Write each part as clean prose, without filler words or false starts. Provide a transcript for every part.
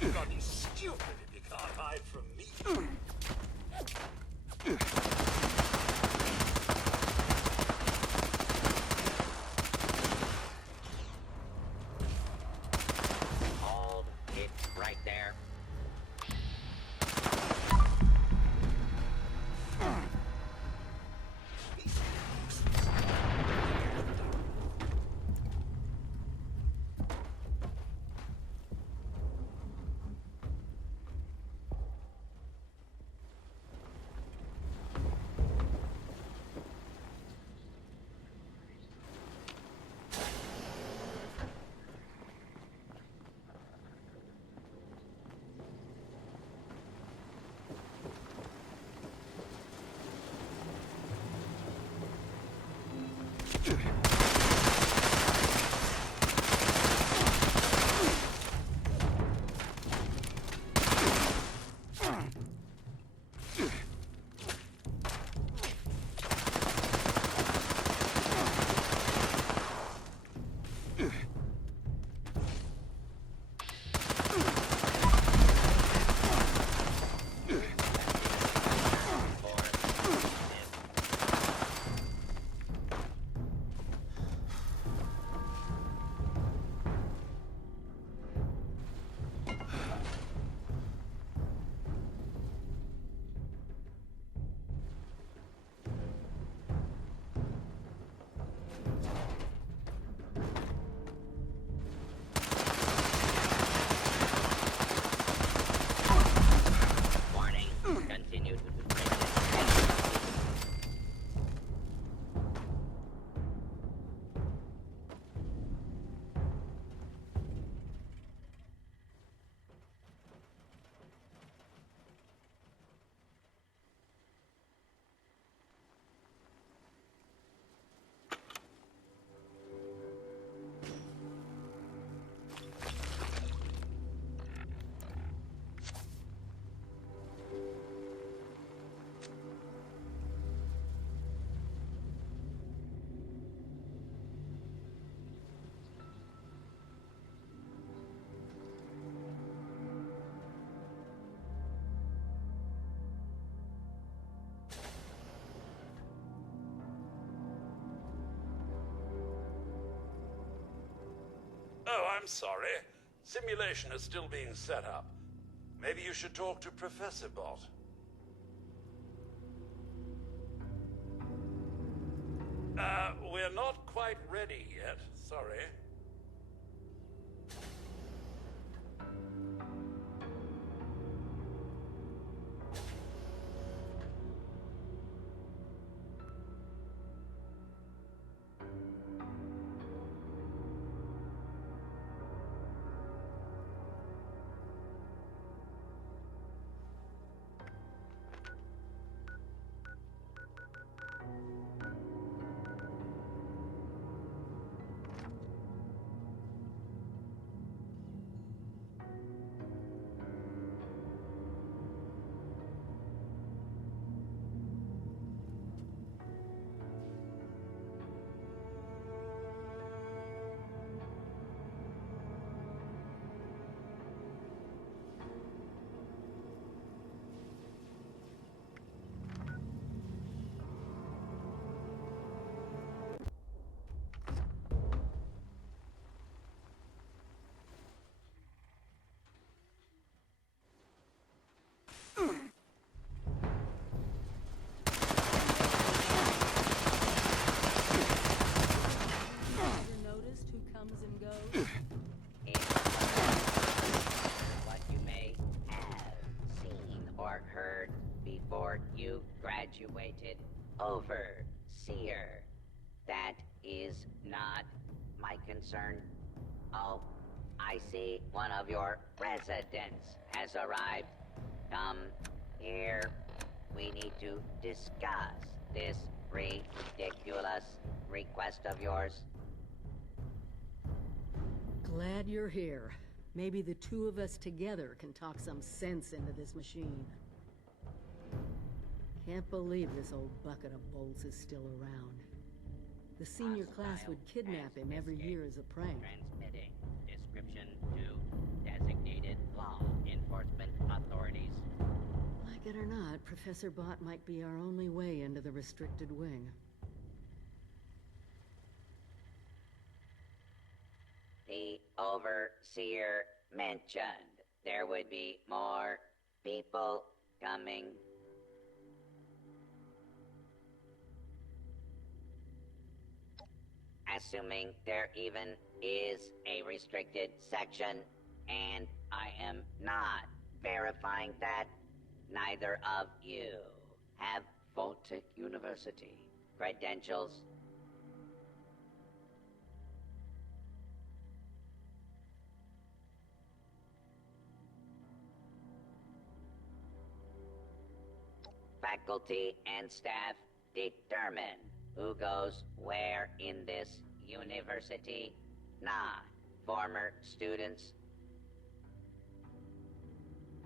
God, he's stupid if you can't hide from me. Hold it right there. Oh, I'm sorry. Simulation is still being set up. Maybe you should talk to Professor Bot. We're not quite ready yet. Sorry. What you may have seen or heard before you graduated overseer. That is not my concern. Oh, I see one of your residents has arrived. Come here. We need to discuss this ridiculous request of yours. Glad you're here. Maybe the two of us together can talk some sense into this machine. Can't believe this old bucket of bolts is still around. The senior class would kidnap him every year as a prank. Transmitting description to designated law enforcement authorities. Like it or not, Professor Bott might be our only way into the restricted wing. The overseer mentioned there would be more people coming. Assuming there even is a restricted section, and I am not verifying that, neither of you have Vaultic University credentials. Faculty and staff determine who goes where in this university, not former students.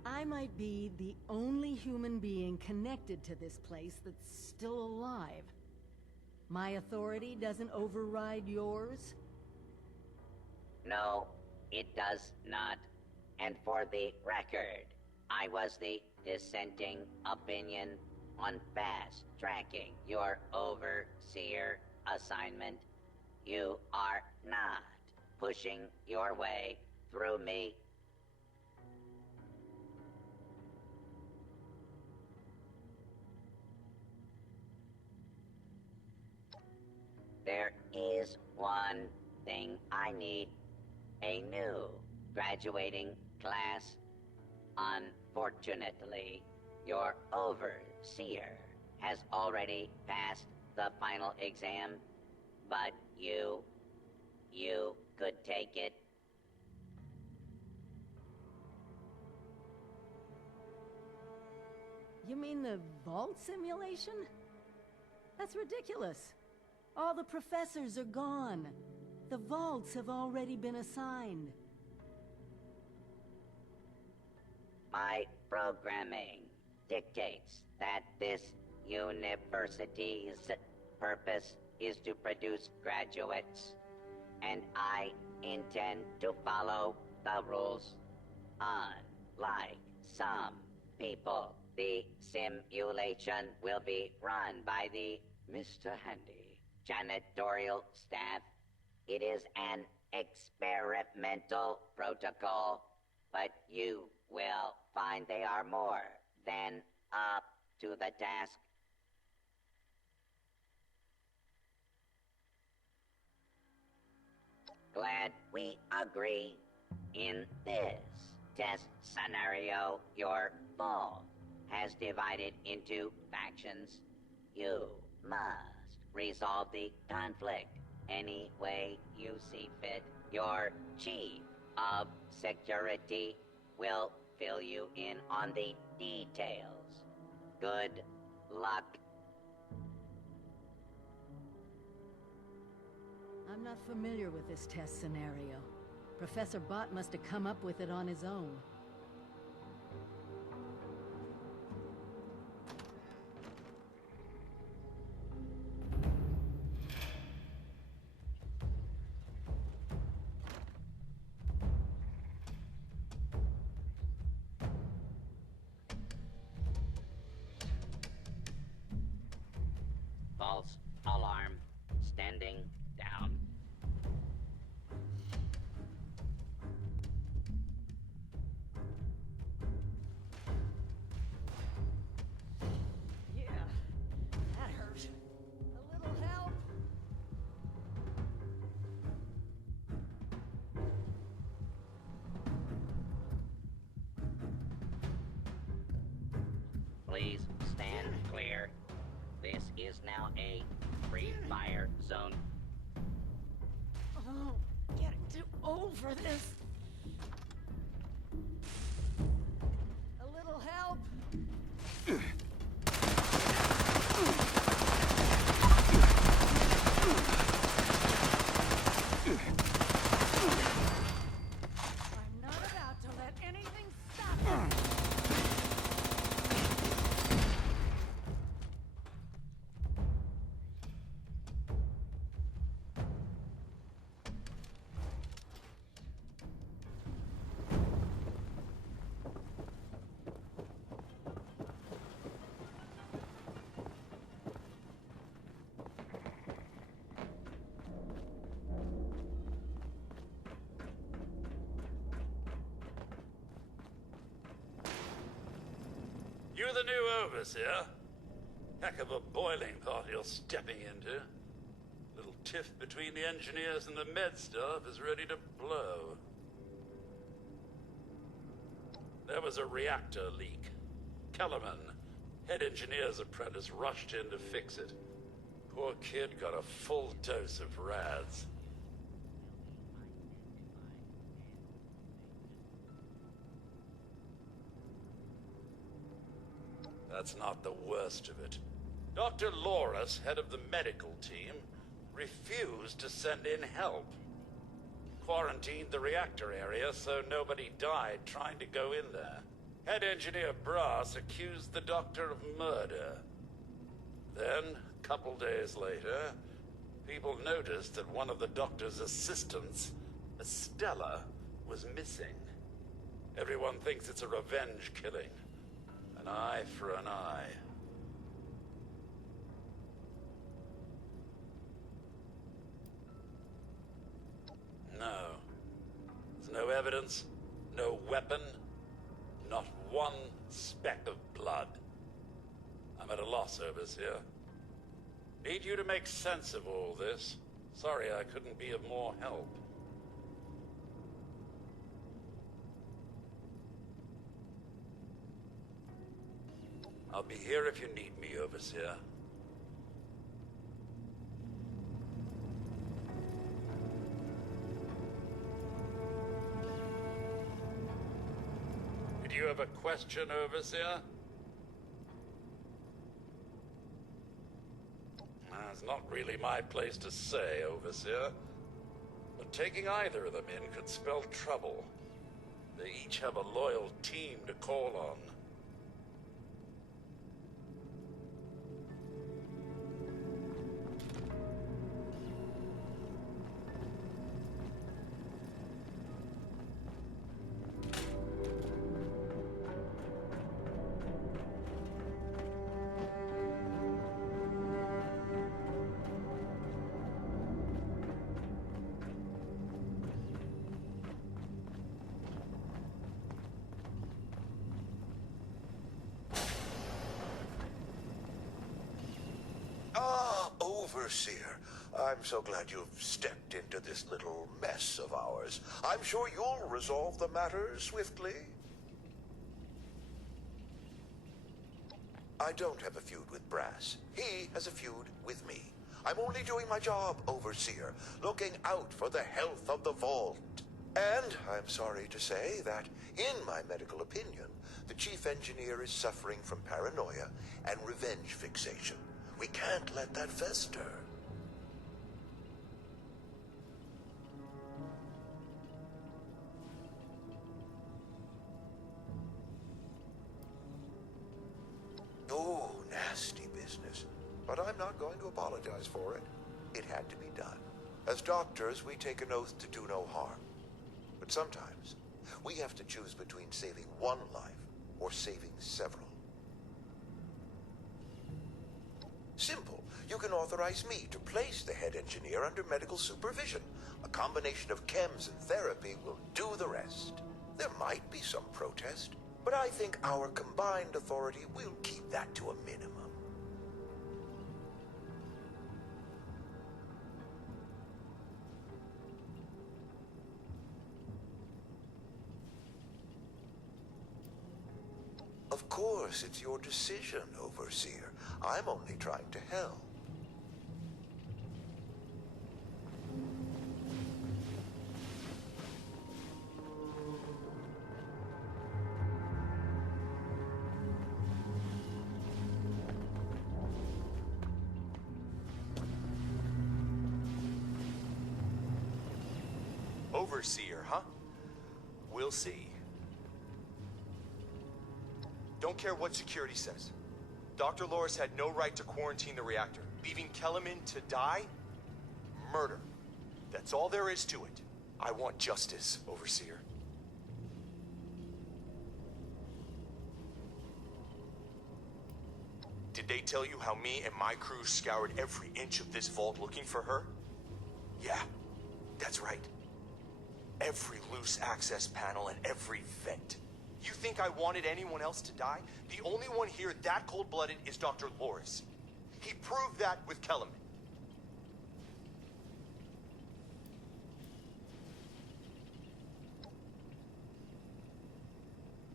I might be the only human being connected to this place that's still alive. My authority doesn't override yours? No, it does not. And for the record, I was the dissenting opinion on fast-tracking your overseer assignment. You are not pushing your way through me. There is one thing I need. A new graduating class. Unfortunately, your overseer has already passed the final exam, but you could take it. You mean the vault simulation? That's ridiculous. All the professors are gone. The vaults have already been assigned. My programming dictates that this university's purpose is to produce graduates, and I intend to follow the rules. Unlike some people, the simulation will be run by the Mr. Handy janitorial staff. It is an experimental protocol, but you will find they are more than up to the task. Glad we agree. In this test scenario, your vault has divided into factions. You must resolve the conflict any way you see fit. Your chief of security will fill you in on the details. Good luck. I'm not familiar with this test scenario. Professor Bott must have come up with it on his own. False alarm. Standing down. Yeah, that hurt. A little help? Please stand clear. This is now a free fire zone. Oh, getting too old for this. A little help? I'm not about to let anything stop me. You the new overseer? Heck of a boiling pot you're stepping into. Little tiff between the engineers and the med staff is ready to blow. There was a reactor leak. Kellerman, head engineer's apprentice, rushed in to fix it. Poor kid got a full dose of rads. That's not the worst of it. Dr. Loris, head of the medical team, refused to send in help. Quarantined the reactor area so nobody died trying to go in there. Head engineer Brass accused the doctor of murder. Then, a couple days later, people noticed that one of the doctor's assistants, Estella, was missing. Everyone thinks it's a revenge killing. An eye for an eye. No. There's no evidence, no weapon, not one speck of blood. I'm at a loss, overseer. Need you to make sense of all this. Sorry I couldn't be of more help. I'll be here if you need me, overseer. Did you have a question, overseer? It's not really my place to say, overseer. But taking either of them in could spell trouble. They each have a loyal team to call on. Overseer, I'm so glad you've stepped into this little mess of ours. I'm sure you'll resolve the matter swiftly. I don't have a feud with Brass. He has a feud with me. I'm only doing my job, Overseer, looking out for the health of the vault. And I'm sorry to say that, in my medical opinion, the chief engineer is suffering from paranoia and revenge fixation. We can't let that fester. Oh, nasty business. But I'm not going to apologize for it. It had to be done. As doctors, we take an oath to do no harm. But sometimes, we have to choose between saving one life or saving several. Simple. You can authorize me to place the head engineer under medical supervision. A combination of chems and therapy will do the rest. There might be some protest, but I think our combined authority will keep that to a minimum. Of course, it's your decision, Overseer. I'm only trying to help. Overseer, huh? We'll see. Don't care what security says. Dr. Loris had no right to quarantine the reactor. Leaving Kellerman to die? Murder. That's all there is to it. I want justice, Overseer. Did they tell you how me and my crew scoured every inch of this vault looking for her? Yeah, that's right. Every loose access panel and every vent. You think I wanted anyone else to die? The only one here that cold-blooded is Dr. Loris. He proved that with Kellerman.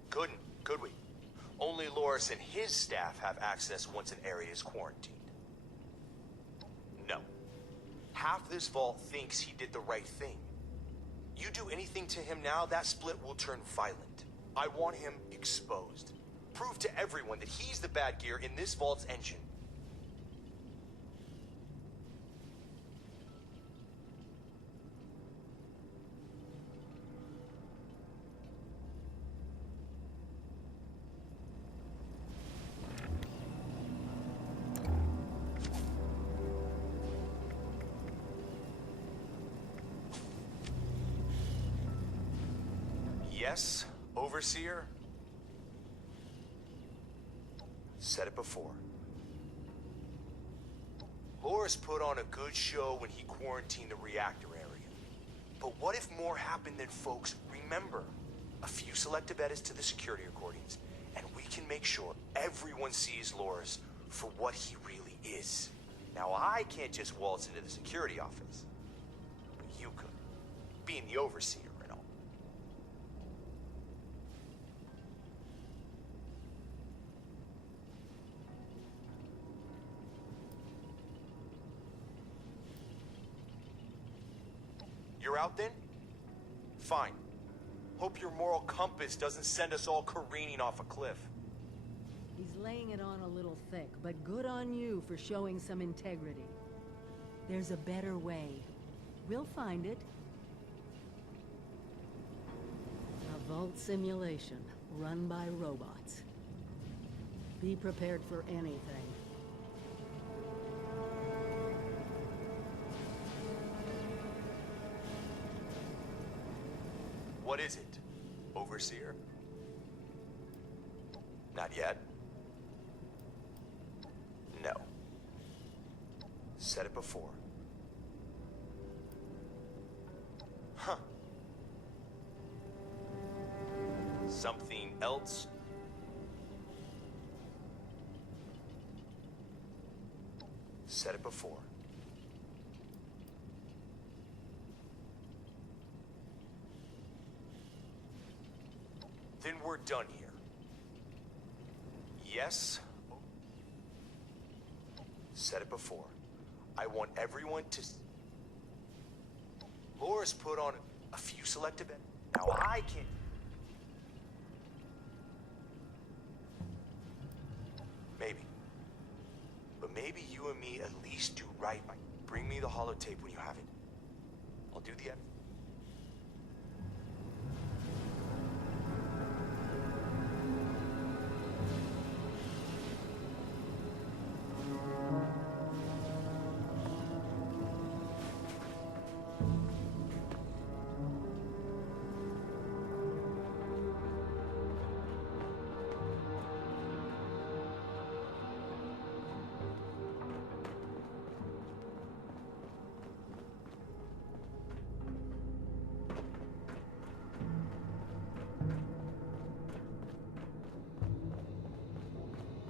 Couldn't, could we? Only Loris and his staff have access once an area is quarantined. No. Half this vault thinks he did the right thing. You do anything to him now, that split will turn violent. I want him exposed. Prove to everyone that he's the bad gear in this vault's engine. Yes, Overseer? Said it before. Loris put on a good show when he quarantined the reactor area. But what if more happened than folks remember? A few selective edits to the security recordings, and we can make sure everyone sees Loris for what he really is. Now, I can't just waltz into the security office. But you could, being the Overseer. You're out then? Fine. Hope your moral compass doesn't send us all careening off a cliff. He's laying it on a little thick, but good on you for showing some integrity. There's a better way. We'll find it. A vault simulation run by robots. Be prepared for anything. What is it, Overseer? Not yet. No. Said it before. Huh. Something else? Said it before. Then we're done here. Yes? Said it before. I want everyone to... Loris put on a few selective... Now I can't... Maybe. But maybe you and me at least do right by... Bring me the holotape when you have it. I'll do the editing.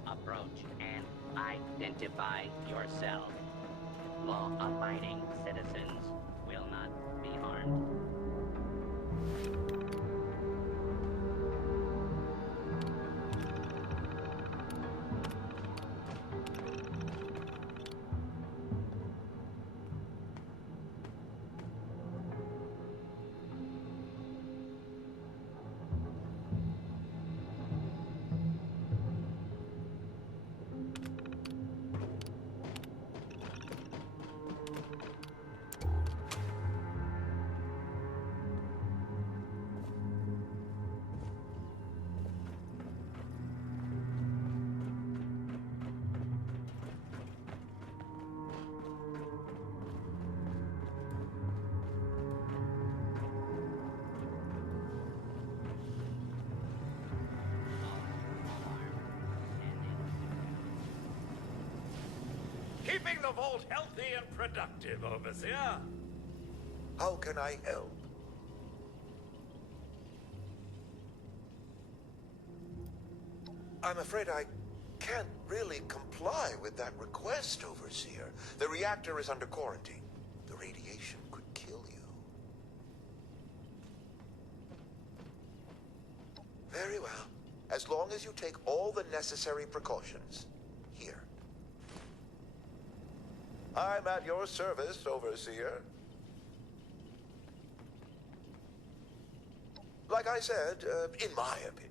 Approach and identify yourself. Law-abiding citizens will not be harmed. Keeping the vault healthy and productive, Overseer. How can I help? I'm afraid I can't really comply with that request, Overseer. The reactor is under quarantine. The radiation could kill you. Very well. As long as you take all the necessary precautions. Here. I'm at your service, Overseer. Like I said, in my opinion.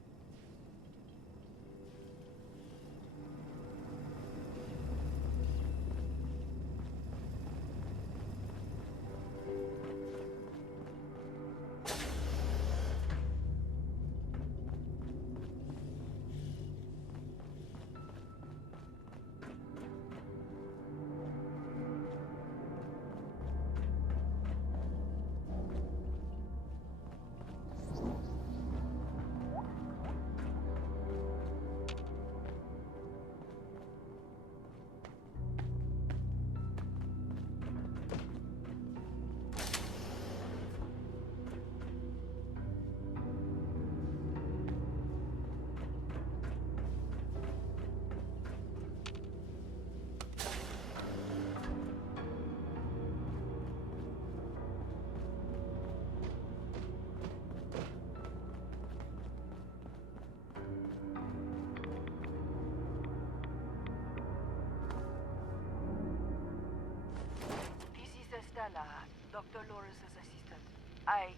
Dr. Loris's assistant. I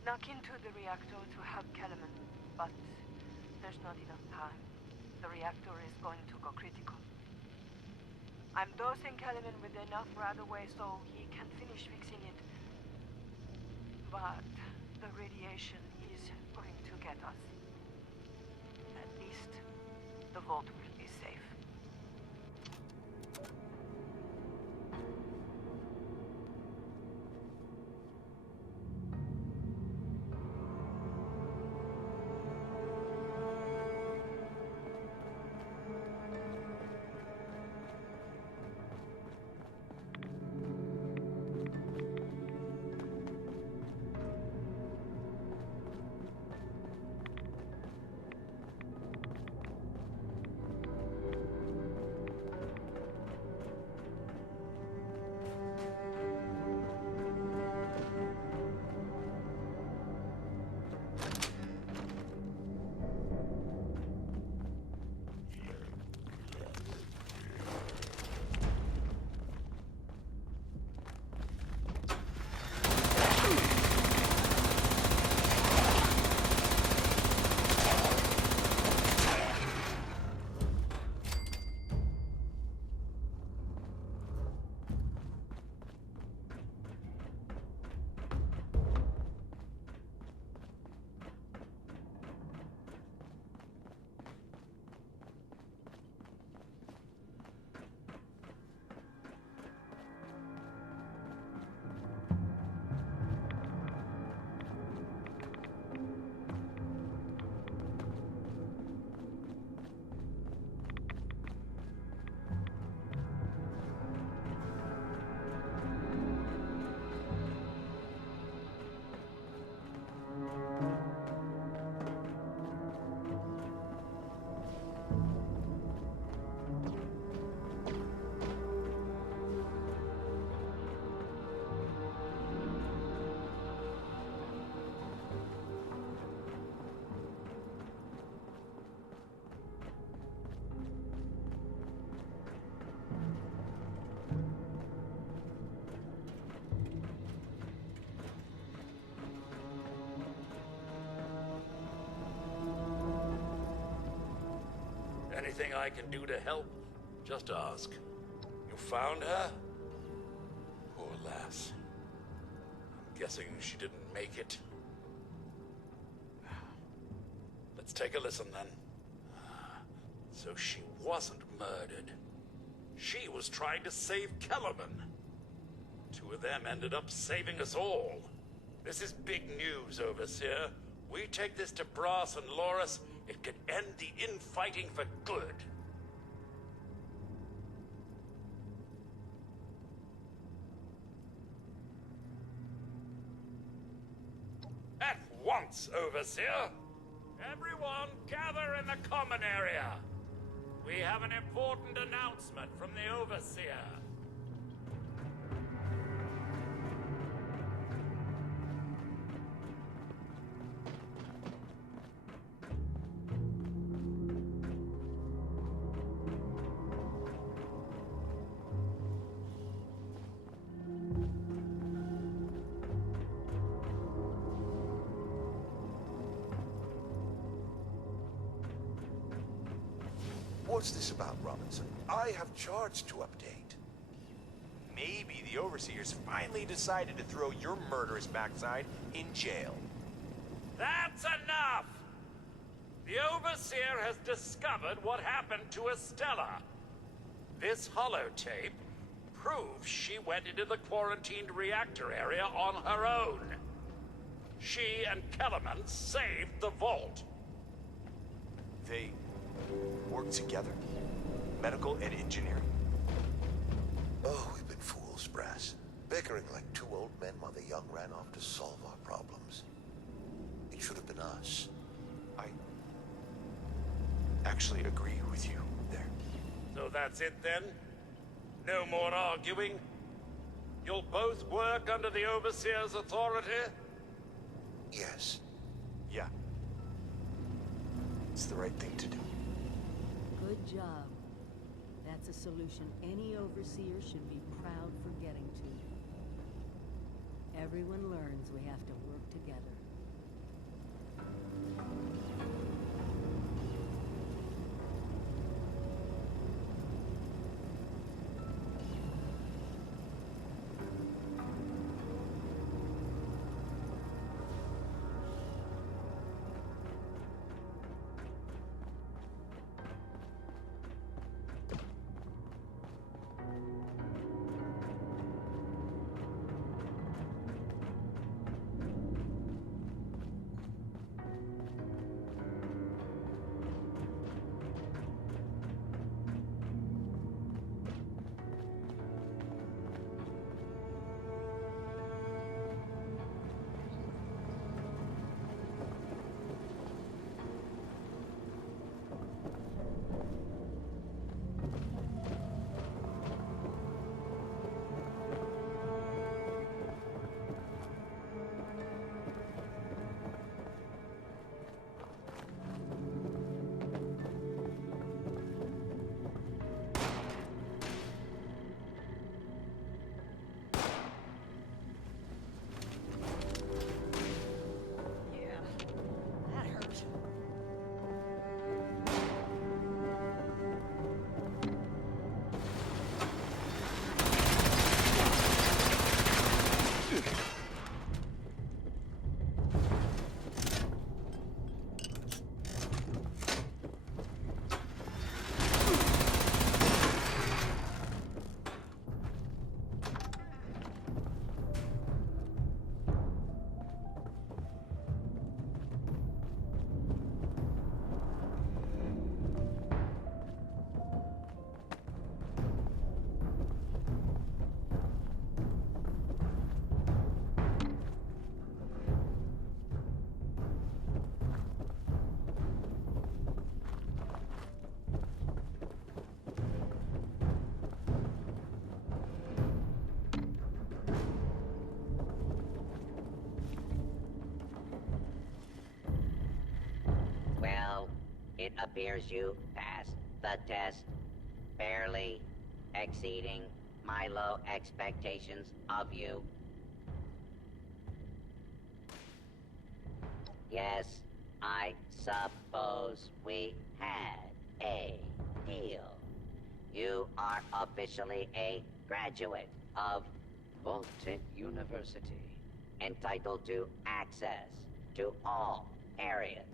snuck into the reactor to help Kellerman, but there's not enough time. The reactor is going to go critical. I'm dosing Kellerman with enough right away so he can finish fixing it. But the radiation is going to get us. At least the vault will be safe. Anything I can do to help? Just ask. You found her? Poor lass. I'm guessing she didn't make it. Let's take a listen then. So she wasn't murdered. She was trying to save Kellerman. Two of them ended up saving us all. This is big news, Overseer. We take this to Brass and Loris, it could end the infighting for good. At once, Overseer! Everyone, gather in the common area. We have an important announcement from the Overseer. What's this about, Robinson? I have charts to update. Maybe the Overseers finally decided to throw your murderous backside in jail. That's enough! The Overseer has discovered what happened to Estella. This holotape proves she went into the quarantined reactor area on her own. She and Kellerman saved the vault. They work together? Medical and engineering? Oh, we've been fools, Brass. Bickering like two old men while the young ran off to solve our problems. It should have been us. I actually agree with you there. So that's it then? No more arguing? You'll both work under the Overseer's authority? Yes. Yeah. It's the right thing to do. Good job. That's a solution any overseer should be proud for getting to. Everyone learns we have to work together. It appears you passed the test, barely exceeding my low expectations of you. Yes, I suppose we had a deal. You are officially a graduate of Vaulted University, entitled to access to all areas.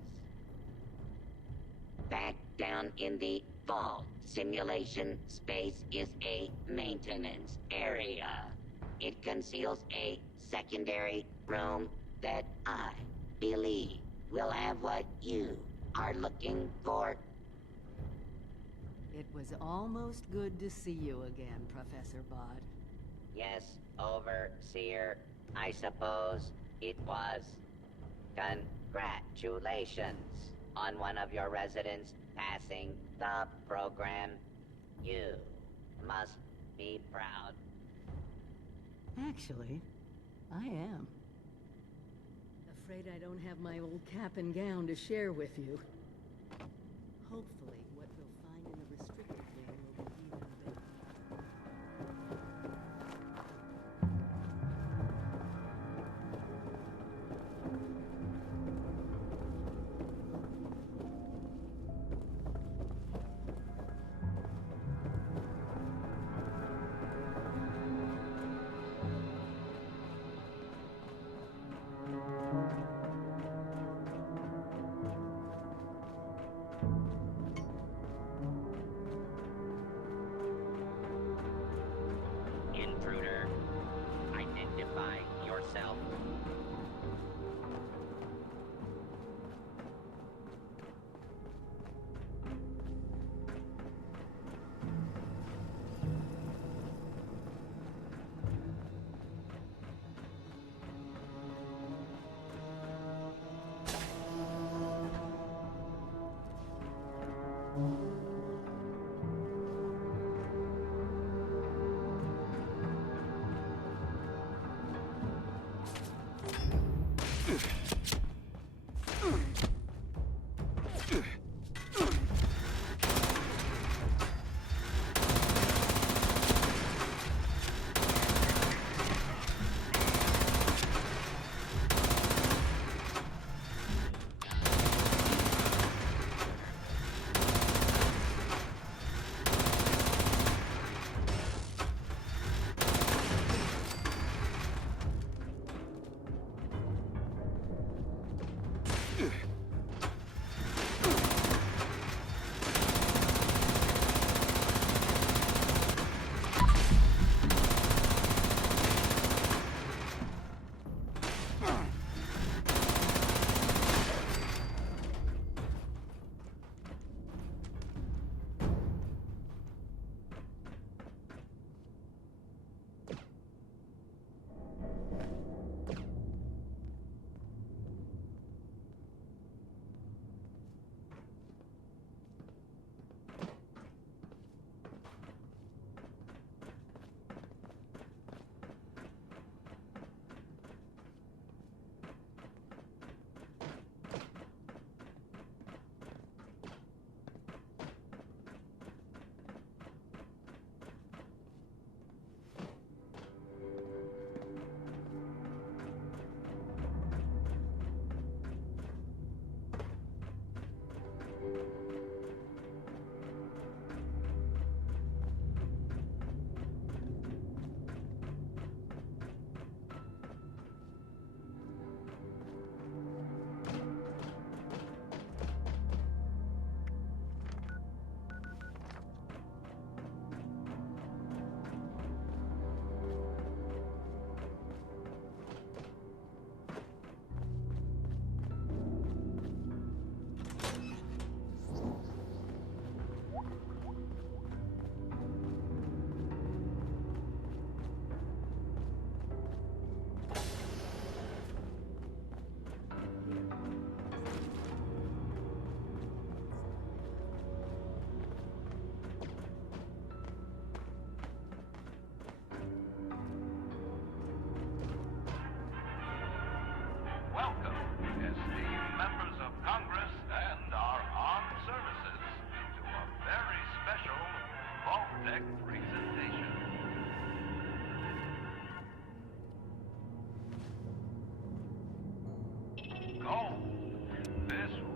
Back down in the vault, simulation space is a maintenance area. It conceals a secondary room that I believe will have what you are looking for. It was almost good to see you again, Professor Bod. Yes, Overseer, I suppose it was. Congratulations. on one of your residents passing the program. You must be proud. Actually, I am. Afraid I don't have my old cap and gown to share with you. Hopefully, what we'll find in the restricted wing will be even better. Intruder, identify yourself.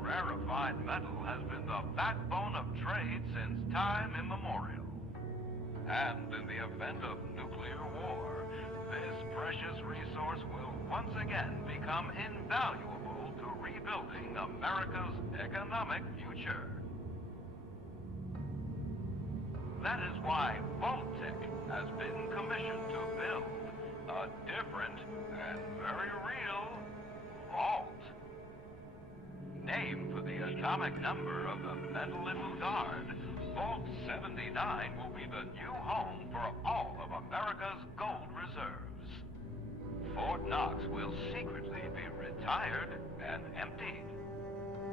Rarefied metal has been the backbone of trade since time immemorial. And in the event of nuclear war, this precious resource will once again become invaluable to rebuilding America's economic future. That is why Vault-Tec has been commissioned to build a different and very real vault. Named for the atomic number of the metal it will guard, Vault 79 will be the new home for all of America's gold reserves. Fort Knox will secretly be retired and emptied.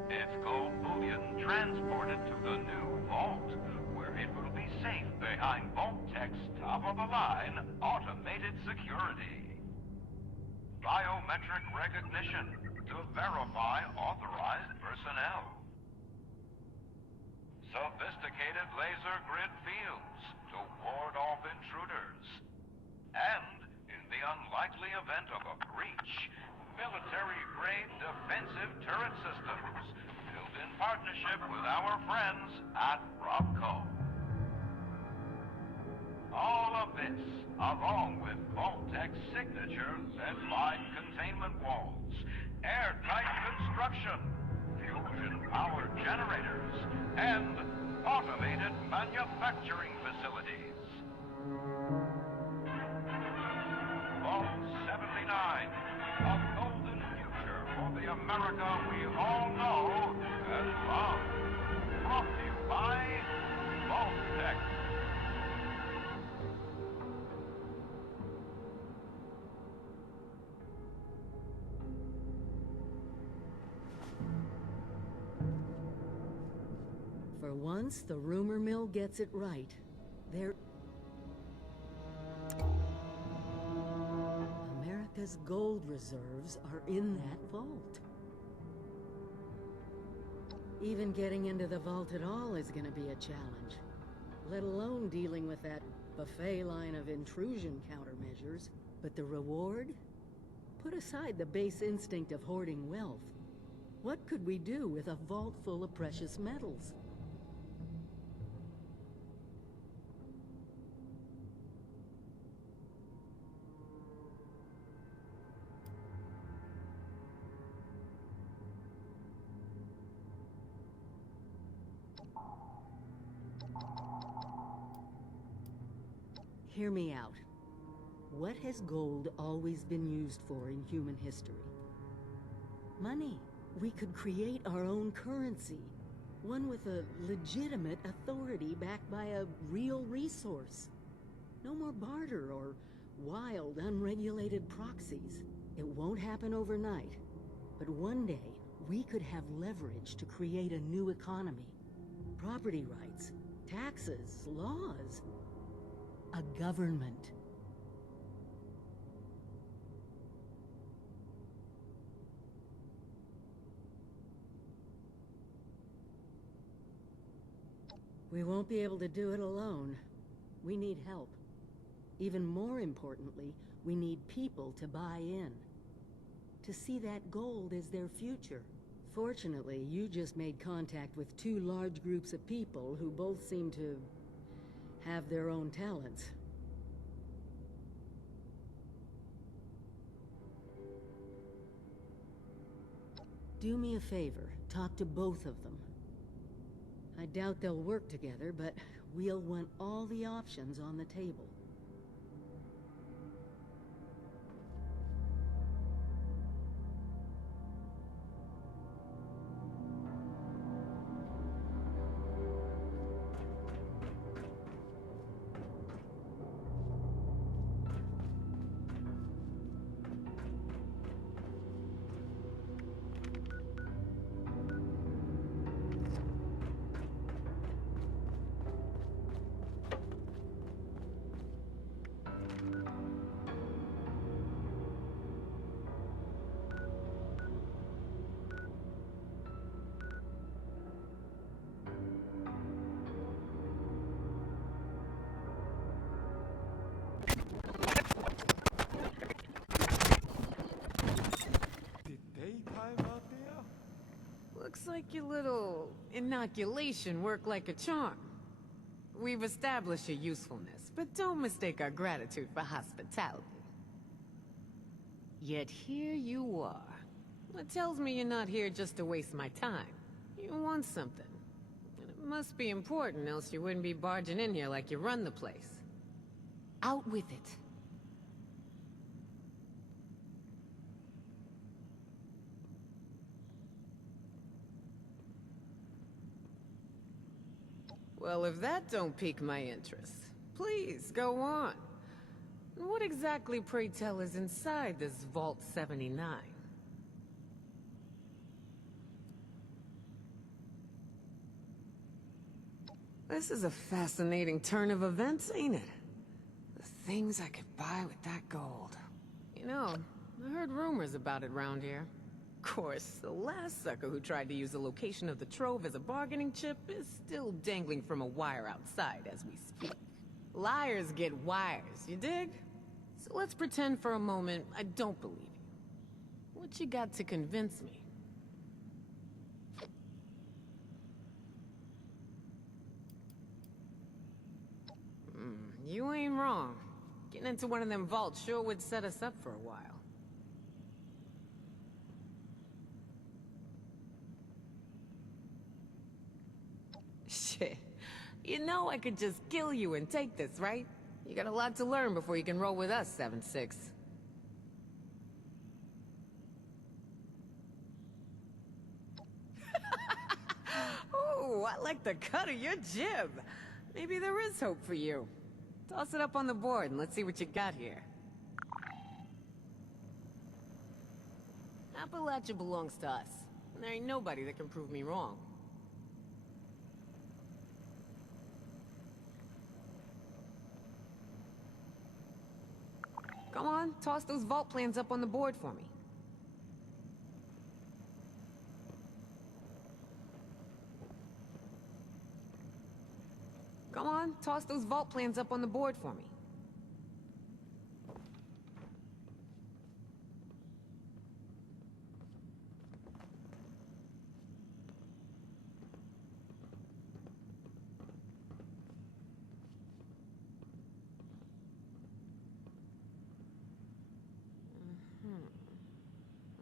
It's gold bullion transported to the new vault, where it will be safe behind Vault-Tech's top-of-the-line automated security. Biometric recognition to verify authorized personnel. Sophisticated laser grid fields to ward off intruders. And, in the unlikely event of a breach, military-grade defensive turret systems built in partnership with our friends at Robco. All of this, along with Vault-Tech's signature lead-lined containment walls, airtight construction, fusion-powered generators, and automated manufacturing facilities. Vault 79, a golden future for the America we all know and love. Brought to you by Vault-Tech. For once, the rumor mill gets it right. America's gold reserves are in that vault. Even getting into the vault at all is gonna be a challenge, let alone dealing with that buffet line of intrusion countermeasures. But the reward? Put aside the base instinct of hoarding wealth. What could we do with a vault full of precious metals? Hear me out. What has gold always been used for in human history? Money. We could create our own currency. One with a legitimate authority backed by a real resource. No more barter or wild, unregulated proxies. It won't happen overnight. But one day, we could have leverage to create a new economy. Property rights, taxes, laws. A government. We won't be able to do it alone. We need help. Even more importantly, we need people to buy in. To see that gold as their future. Fortunately, you just made contact with two large groups of people who both seem to have their own talents. Do me a favor, talk to both of them. I doubt they'll work together, but we'll want all the options on the table. Looks like your little inoculation worked like a charm. We've established your usefulness, but don't mistake our gratitude for hospitality. Yet here you are. It tells me you're not here just to waste my time. You want something. And it must be important, else you wouldn't be barging in here like you run the place. Out with it. Well, if that don't pique my interest, please, go on. What exactly, pray tell, is inside this Vault 79? This is a fascinating turn of events, ain't it? The things I could buy with that gold. You know, I heard rumors about it round here. Of course, the last sucker who tried to use the location of the trove as a bargaining chip is still dangling from a wire outside as we speak. Liars get wires, you dig? So let's pretend for a moment I don't believe you. What you got to convince me? You ain't wrong. Getting into one of them vaults sure would set us up for a while. Shit. You know I could just kill you and take this, right? You got a lot to learn before you can roll with us, 7-6. Oh, I like the cut of your jib. Maybe there is hope for you. Toss it up on the board and let's see what you got here. Appalachia belongs to us. And there ain't nobody that can prove me wrong. Come on, toss those vault plans up on the board for me. Come on, toss those vault plans up on the board for me.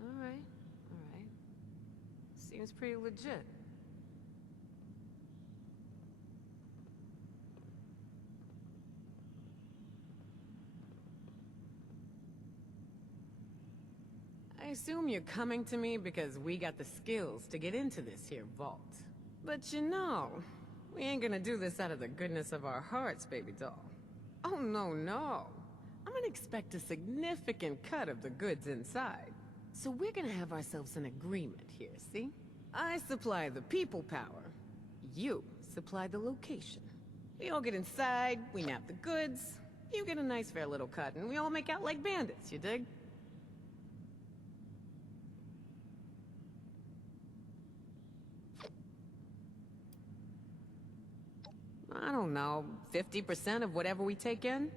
All right. Seems pretty legit. I assume you're coming to me because we got the skills to get into this here vault. But you know, we ain't gonna do this out of the goodness of our hearts, baby doll. Oh, no. I'm gonna expect a significant cut of the goods inside. So we're gonna have ourselves an agreement here, see? I supply the people power. You supply the location. We all get inside, we nab the goods, you get a nice fair little cut, and we all make out like bandits, you dig? I don't know, 50% of whatever we take in?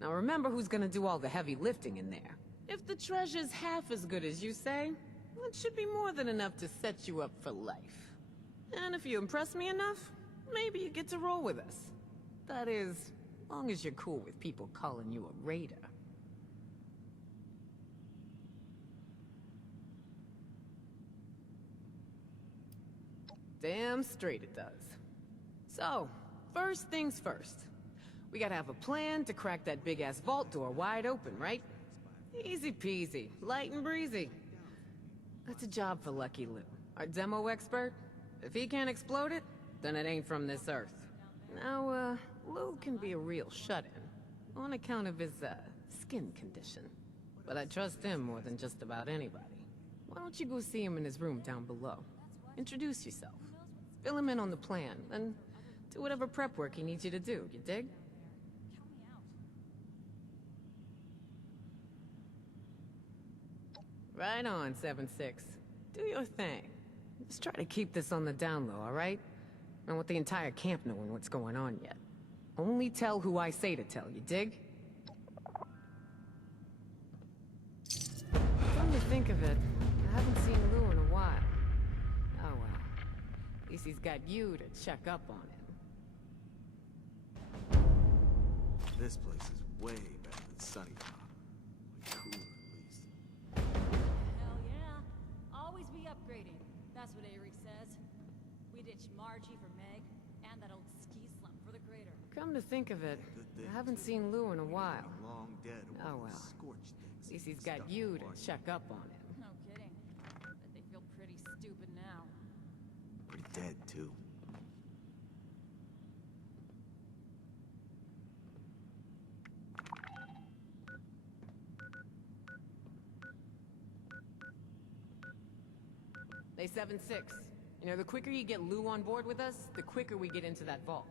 Now remember who's gonna do all the heavy lifting in there. If the treasure's half as good as you say, it should be more than enough to set you up for life. And if you impress me enough, maybe you get to roll with us. That is, long as you're cool with people calling you a raider. Damn straight it does. So, first things first. We gotta have a plan to crack that big-ass vault door wide open, right? Easy peasy, light and breezy. That's a job for Lucky Lou, our demo expert. If he can't explode it, then it ain't from this earth. Now, Lou can be a real shut-in, on account of his, skin condition. But I trust him more than just about anybody. Why don't you go see him in his room down below? Introduce yourself. Fill him in on the plan, and do whatever prep work he needs you to do, you dig? Right on, 7-6. Do your thing. Just try to keep this on the down low, alright? I don't want the entire camp knowing what's going on yet. Only tell who I say to tell, you dig? Come to think of it, I haven't seen Lou in a while. Oh well. At least he's got you to check up on him. This place is way better than Sunny Top. Cooler, at least. Hell yeah. Always be upgrading. That's what Eric says. We ditched Margie for Meg, and that old ski slump for the crater. Come to think of it, I haven't seen Lou in a while. Long dead. Oh well. At least he's got you to check up on him. No kidding. Bet they feel pretty stupid now. Pretty dead, too. They 7-6. You know, the quicker you get Lou on board with us, the quicker we get into that vault.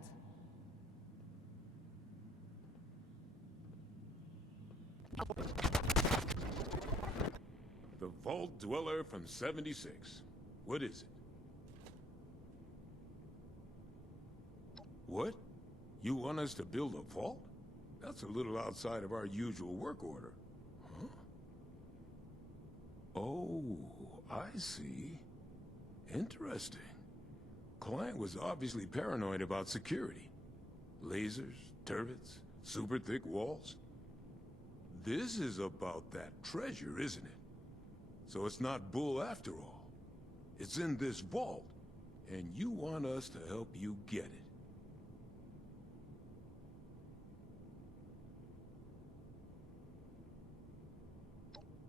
The Vault Dweller from 76. What is it? What? You want us to build a vault? That's a little outside of our usual work order. Huh? Oh, I see. Interesting. Client was obviously paranoid about security. Lasers, turrets, super thick walls. This is about that treasure, isn't it? So it's not bull after all. It's in this vault, and you want us to help you get it.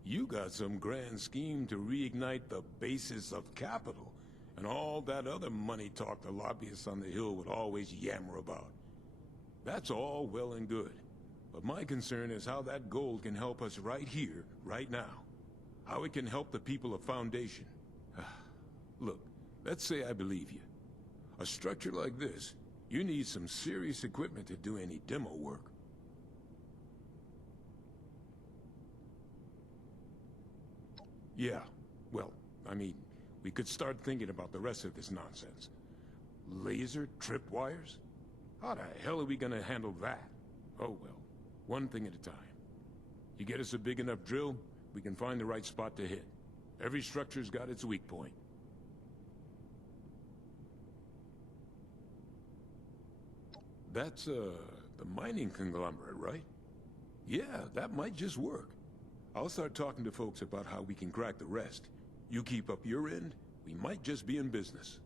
You got some grand scheme to reignite the basis of capital, and all that other money talk the lobbyists on the Hill would always yammer about. That's all well and good, but my concern is how that gold can help us right here, right now. How it can help the people of Foundation. Look, let's say I believe you. A structure like this, you need some serious equipment to do any demo work. Yeah, well, I mean, we could start thinking about the rest of this nonsense. Laser tripwires? How the hell are we gonna handle that? Oh well, one thing at a time. You get us a big enough drill, we can find the right spot to hit. Every structure's got its weak point. That's, the mining conglomerate, right? Yeah, that might just work. I'll start talking to folks about how we can crack the rest. You keep up your end, we might just be in business.